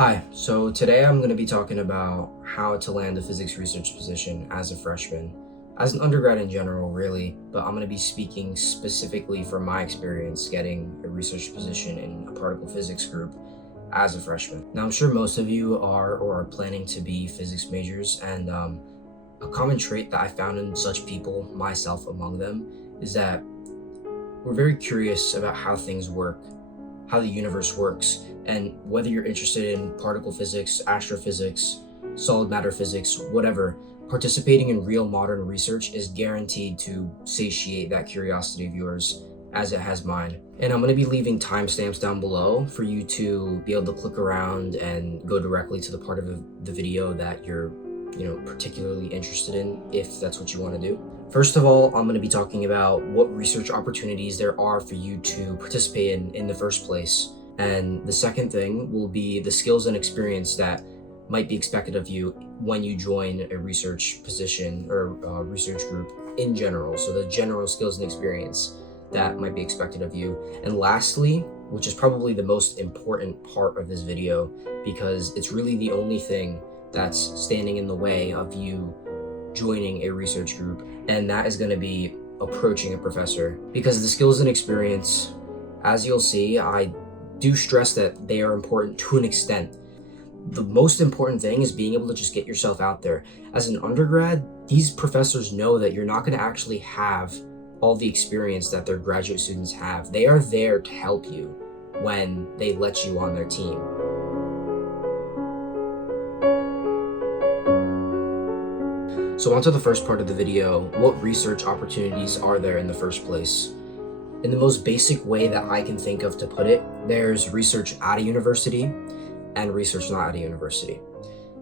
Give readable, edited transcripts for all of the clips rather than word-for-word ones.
Hi, so today I'm going to be talking about how to land a physics research position as a freshman, as an undergrad in general, really, but I'm going to be speaking specifically from my experience getting a research position in a particle physics group as a freshman. Now, I'm sure most of you are or are planning to be physics majors, and a common trait that I found in such people, myself among them, is that we're very curious about how things work, how the universe works, and whether you're interested in particle physics, astrophysics, solid matter physics, whatever, participating in real modern research is guaranteed to satiate that curiosity of yours as it has mine. And I'm going to be leaving timestamps down below for you to be able to click around and go directly to the part of the video that you're particularly interested in, if that's what you want to do. First of all, I'm going to be talking about what research opportunities there are for you to participate in the first place. And the second thing will be the skills and experience that might be expected of you when you join a research position or a research group in general. So the general skills and experience that might be expected of you. And lastly, which is probably the most important part of this video, because it's really the only thing that's standing in the way of you joining a research group, and that is going to be approaching a professor. Because the skills and experience, as you'll see, I do stress that they are important to an extent. The most important thing is being able to just get yourself out there. As an undergrad, these professors know that you're not going to actually have all the experience that their graduate students have. They are there to help you when they let you on their team. So onto the first part of the video, what research opportunities are there in the first place? In the most basic way that I can think of to put it, there's research at a university and research not at a university.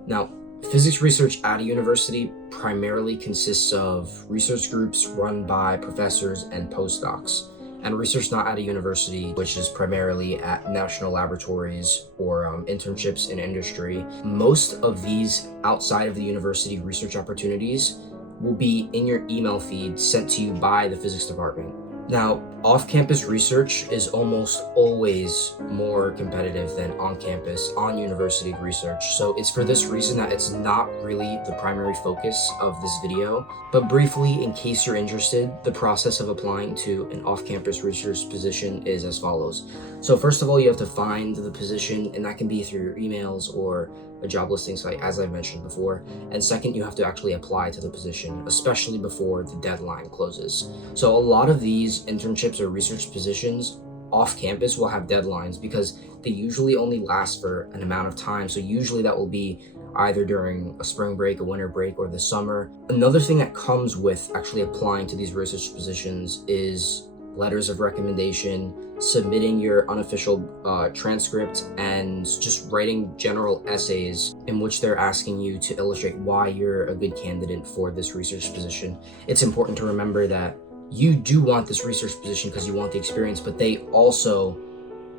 Now, physics research at a university primarily consists of research groups run by professors and postdocs, and research not at a university, which is primarily at national laboratories or internships in industry. Most of these outside of the university research opportunities will be in your email feed sent to you by the physics department. Now, off-campus research is almost always more competitive than on-campus, on-university research. So it's for this reason that it's not really the primary focus of this video. But briefly, in case you're interested, the process of applying to an off-campus research position is as follows. So first of all, you have to find the position, and that can be through your emails or a job listing site, as I mentioned before. And second, you have to actually apply to the position, especially before the deadline closes. So a lot of these internships or research positions off campus will have deadlines because they usually only last for an amount of time. So usually that will be either during a spring break, a winter break, or the summer. Another thing that comes with actually applying to these research positions is letters of recommendation, submitting your unofficial transcript, and just writing general essays in which they're asking you to illustrate why you're a good candidate for this research position. It's important to remember that you do want this research position because you want the experience, but they also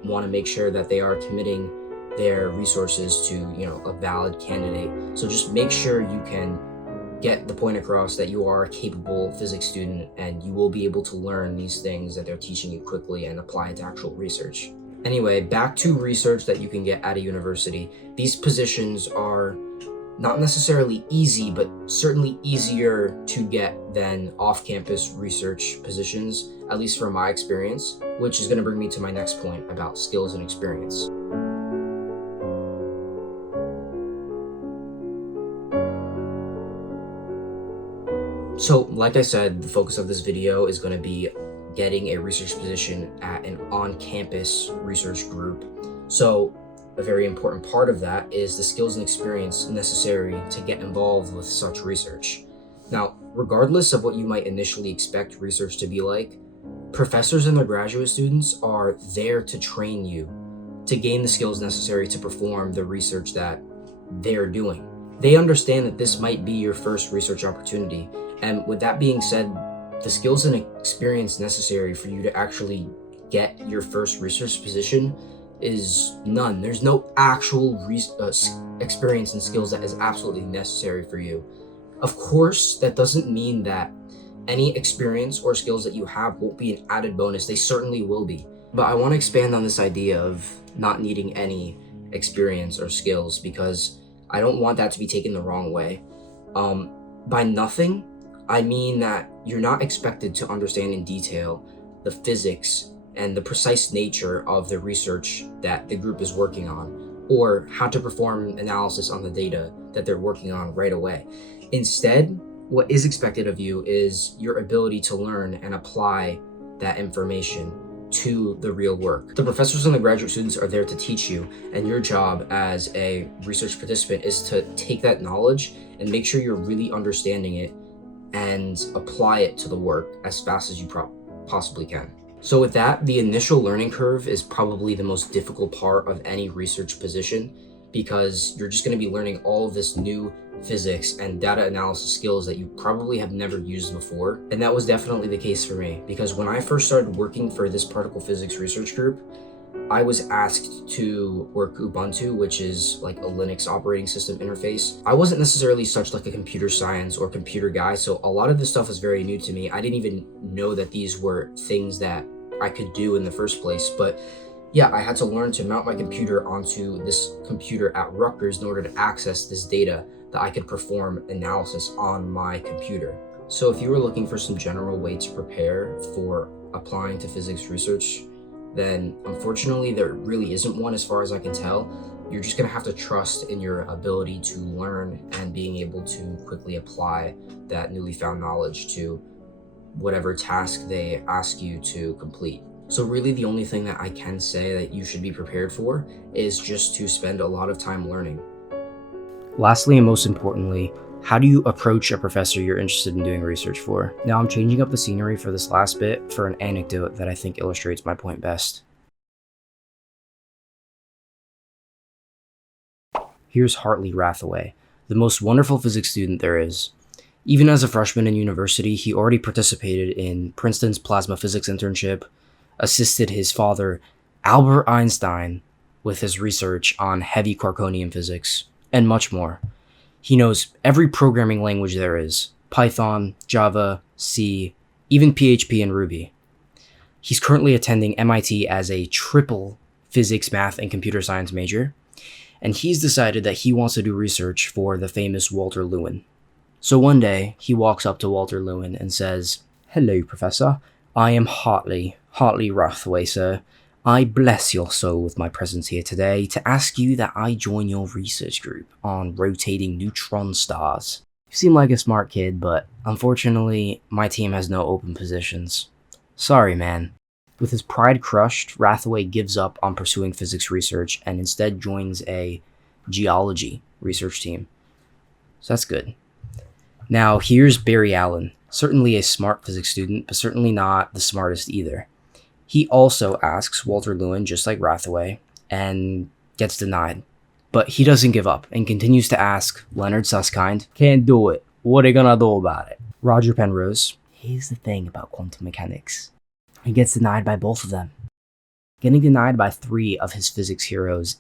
want to make sure that they are committing their resources to, a valid candidate. So just make sure you can get the point across that you are a capable physics student and you will be able to learn these things that they're teaching you quickly and apply it to actual research. Anyway, back to research that you can get at a university. These positions are not necessarily easy, but certainly easier to get than off-campus research positions, at least from my experience, which is going to bring me to my next point about skills and experience. So, like I said, the focus of this video is going to be getting a research position at an on-campus research group. So, a very important part of that is the skills and experience necessary to get involved with such research. Now, regardless of what you might initially expect research to be like, professors and their graduate students are there to train you to gain the skills necessary to perform the research that they're doing. They understand that this might be your first research opportunity. And with that being said, the skills and experience necessary for you to actually get your first research position is none. There's no actual experience and skills that is absolutely necessary for you. Of course, that doesn't mean that any experience or skills that you have won't be an added bonus. They certainly will be. But I want to expand on this idea of not needing any experience or skills, because I don't want that to be taken the wrong way. By nothing, I mean that you're not expected to understand in detail the physics and the precise nature of the research that the group is working on, or how to perform analysis on the data that they're working on right away. Instead, what is expected of you is your ability to learn and apply that information to the real work. The professors and the graduate students are there to teach you, and your job as a research participant is to take that knowledge and make sure you're really understanding it and apply it to the work as fast as you possibly can. So with that, the initial learning curve is probably the most difficult part of any research position, because you're just going to be learning all of this new physics and data analysis skills that you probably have never used before. And that was definitely the case for me, because when I first started working for this particle physics research group, I was asked to work Ubuntu, which is like a Linux operating system interface. I wasn't necessarily such like a computer science or computer guy, so a lot of this stuff was very new to me. I didn't even know that these were things that I could do in the first place. But yeah, I had to learn to mount my computer onto this computer at Rutgers in order to access this data that I could perform analysis on my computer. So if you were looking for some general way to prepare for applying to physics research, then unfortunately there really isn't one as far as I can tell. You're just gonna have to trust in your ability to learn and being able to quickly apply that newly found knowledge to whatever task they ask you to complete. So really the only thing that I can say that you should be prepared for is just to spend a lot of time learning. Lastly, and most importantly, how do you approach a professor you're interested in doing research for? Now I'm changing up the scenery for this last bit for an anecdote that I think illustrates my point best. Here's Hartley Rathaway, the most wonderful physics student there is. Even as a freshman in university, he already participated in Princeton's plasma physics internship, assisted his father, Albert Einstein, with his research on heavy quarkonium physics, and much more. He knows every programming language there is: Python, Java, C, even PHP and Ruby. He's currently attending MIT as a triple physics, math, and computer science major, and he's decided that he wants to do research for the famous Walter Lewin. So one day, he walks up to Walter Lewin and says, "Hello, Professor. I am Hartley Rathaway, sir. I bless your soul with my presence here today to ask you that I join your research group on rotating neutron stars. You seem like a smart kid, but unfortunately, my team has no open positions. Sorry, man." With his pride crushed, Rathaway gives up on pursuing physics research and instead joins a geology research team. So that's good. Now, here's Barry Allen, certainly a smart physics student, but certainly not the smartest either. He also asks Walter Lewin, just like Rathaway, and gets denied. But he doesn't give up and continues to ask Leonard Susskind, "Can't do it. What are you gonna do about it?" Roger Penrose, "Here's the thing about quantum mechanics." He gets denied by both of them. Getting denied by 3 of his physics heroes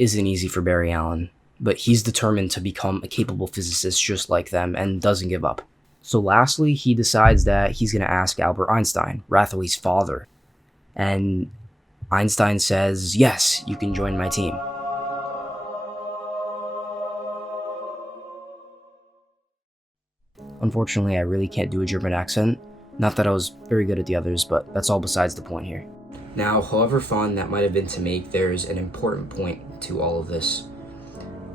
isn't easy for Barry Allen, but he's determined to become a capable physicist just like them and doesn't give up. So lastly, he decides that he's going to ask Albert Einstein, Rathaway's father. And Einstein says, "Yes, you can join my team." Unfortunately, I really can't do a German accent. Not that I was very good at the others, but that's all besides the point here. Now, however fun that might have been to make, there's an important point to all of this.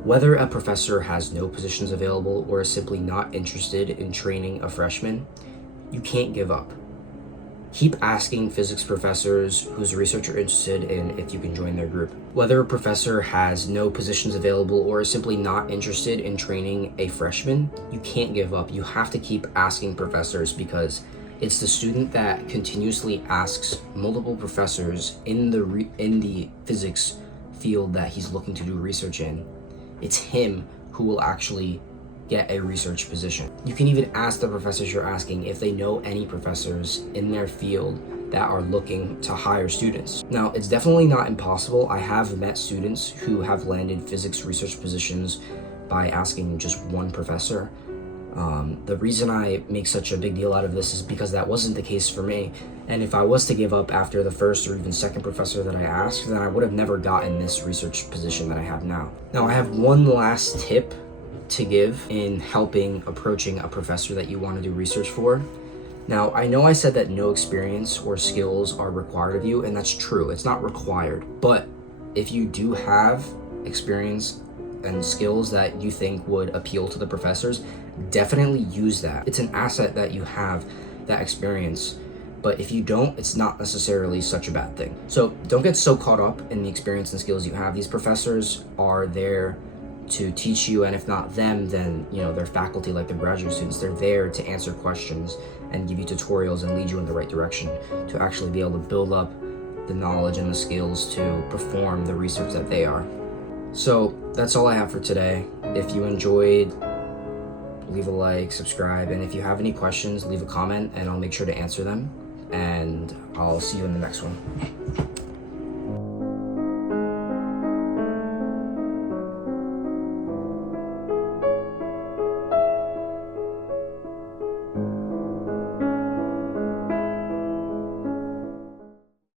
Whether a professor has no positions available or is simply not interested in training a freshman, you can't give up. Keep asking physics professors whose research you're interested in if you can join their group. Whether a professor has no positions available or is simply not interested in training a freshman, you can't give up. You have to keep asking professors, because it's the student that continuously asks multiple professors in the physics field that he's looking to do research in. It's him who will actually get a research position. You can even ask the professors you're asking if they know any professors in their field that are looking to hire students. Now, it's definitely not impossible. I have met students who have landed physics research positions by asking just one professor. The reason I make such a big deal out of this is because that wasn't the case for me. And if I was to give up after the first or even second professor that I asked, then I would have never gotten this research position that I have now. Now, I have one last tip to give in helping approaching a professor that you want to do research for. Now, I know I said that no experience or skills are required of you, and that's true. It's not required. But if you do have experience and skills that you think would appeal to the professors, definitely use that. It's an asset that you have that experience. But if you don't, it's not necessarily such a bad thing. So don't get so caught up in the experience and skills you have. These professors are there to teach you, and if not them, then their faculty, like the graduate students, they're there to answer questions and give you tutorials and lead you in the right direction to actually be able to build up the knowledge and the skills to perform the research that they are. So that's all I have for today. If you enjoyed, leave a like, subscribe, and if you have any questions, leave a comment and I'll make sure to answer them. And I'll see you in the next one.